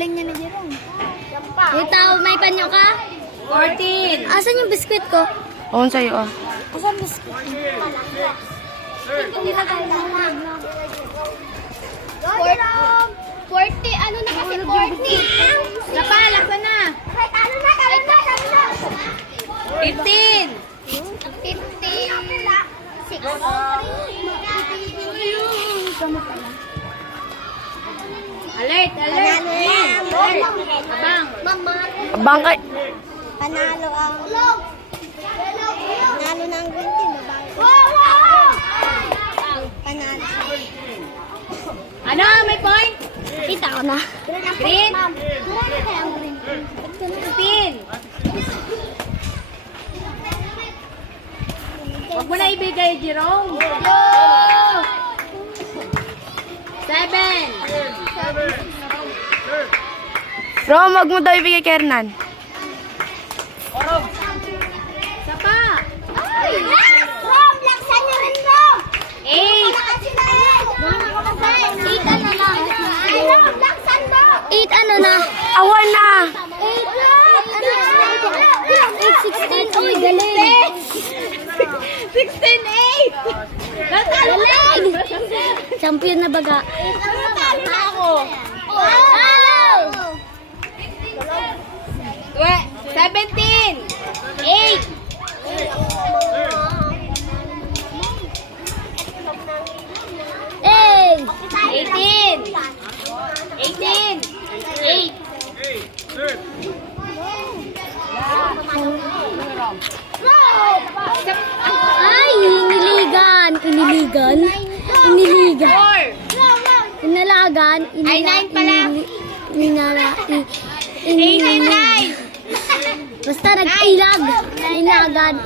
galing niya ni Jerome. Ito, may panyo ka? 14. Asan yung biskwit ko? Oo, sa'yo ah. Asan biskwit? Hindi na tayo lang. 40, ano na kasi 40? Lapalak ka na. Ano na. 15. 6. Alert. Abang. Bangkay. Panalo ang... Panalo ng green team. Panalo. Ano? May point? Kita ko na. Green? Marami kayang green team. 15. Huwag mo na ibigay, Jerome. 7. Rom, wag mo daw ibigay kay Hernan. Isa pa. Ay! Rom! Laksan nyo rin, Rom! 8. Eight ano na? Ay, Rom! Laksan mo! 8 ano na? Awan na! 8, 16. Uy, galing. 16-8. Galing. Champion na baga. Natalo na ako! Hello! 17. 8. Hey! 18. 18. 8. Ay, iniligan. 4. Inalagan. Ay, 9 pala. Inilag. Basta nag-ilag. Inilagan.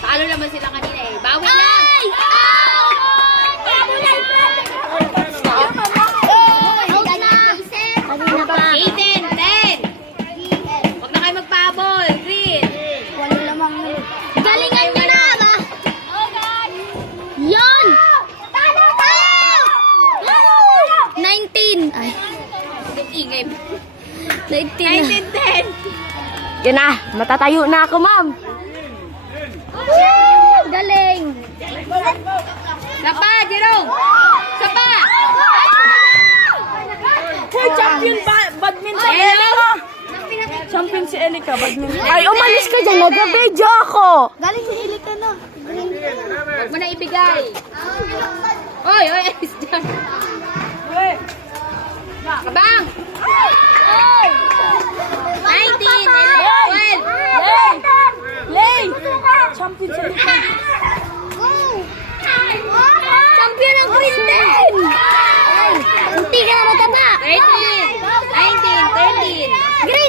Paano naman sila kanina eh? Bawi lang. Ay! Out na. Kanina pa. 18. 10. Huwag na kayo magpabol. Green. Galingan nyo na, ba? Yun! 19. Ay, Ingay. 19 na. 19-10. Yun na, matatayo na ako, ma'am. Galing. Sapa, Jerome. Sapa. Hey, champion badminton. Hello. Champion si Elika, badminton. Ay, umalis ka dyan. Nag-video ako. Galing si Ilika na. Huwag mo na ibigay. Oy, alis dyan. Kabang. 19. 12. Lay! Champion si Elika. Champion ng Green Team. Ay, hindi ka na mataba. 13. 19. 13.